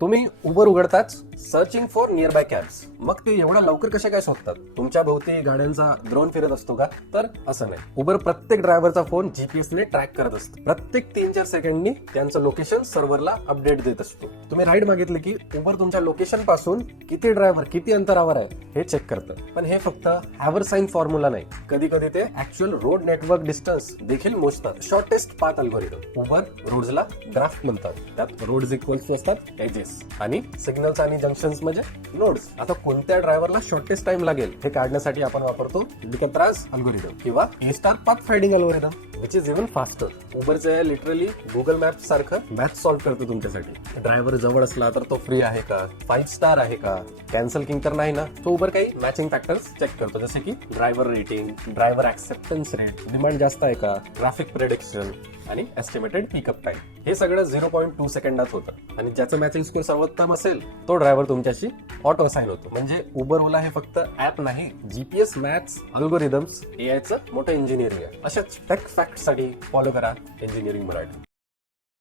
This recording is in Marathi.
तुम्ही उबर उघडताच searching for nearby cabs, मग ते एवढ्या लवकर कशा काय शोधतात? तुमच्या भोवती गाड्यांचा ड्रोन फिरत असतो का? तर असं नाही. उबर प्रत्येक ड्रायव्हरचा फोन जीपीएस ने ट्रॅक करत असतो. प्रत्येक 3-4 सेकंडनी त्यांचं लोकेशन सर्व्हरला अपडेट देत असतो. तुम्ही राईड मागितले की उबर तुमच्या लोकेशन पासून किती ड्रायव्हर किती अंतरावर आहे हे चेक करतं. पण हे फक्त हॅव्हरसाईन फॉर्म्युला नाही, कधी कधी ते ऍक्च्युअल रोड नेटवर्क डिस्टन्स देखील मोजतात. Shortest path algorithm. उबर रोड्सला ग्राफ म्हणतात. त्यात रोड्स इक्वल्स असतात एजेस आणि सिग्नल्स आणि जंक्शन्स म्हणजे नोड्स. आता कोणत्या ड्रायव्हरला शॉर्टेस्ट टाइम लागेल हे काढण्यासाठी आपण वापरतो लिकत्रास अल्गोरिदम किंवा A star path finding algorithm, which is even faster. उबरचं लिटरली गुगल मॅप सारखं मॅथ सॉल्व्ह करतो तुमच्यासाठी. ड्रायव्हर जवळ असला तर तो फ्री आहे का, 5 स्टार आहे का, कॅन्सल किंग तर नाही ना. तो उबर काही मॅचिंग फॅक्टर्स चेक करतो, जसे की driver rating, driver acceptance rate, demand जास्त आहे का, ट्रॅफिक प्रेडिक्शन आणि एस्टिमेटेड पिकअप टाइम. हे सगळं 0.2 सेकंदात होतं आणि ज्याचं मॅचिंग स्कोर सर्वोत्तम असेल तो ड्रायव्हर तुमच्याशी ऑटो असाइन होतो. म्हणजे उबर ओला हे फक्त ऍप नाही, जीपीएस, मॅथ्स, अल्गोरिदम्स, एआयचं मोठं इंजिनिअरिंग आहे. अशाच टेक फॅक्ट साठी फॉलो करा इंजिनिअरिंग मराठी.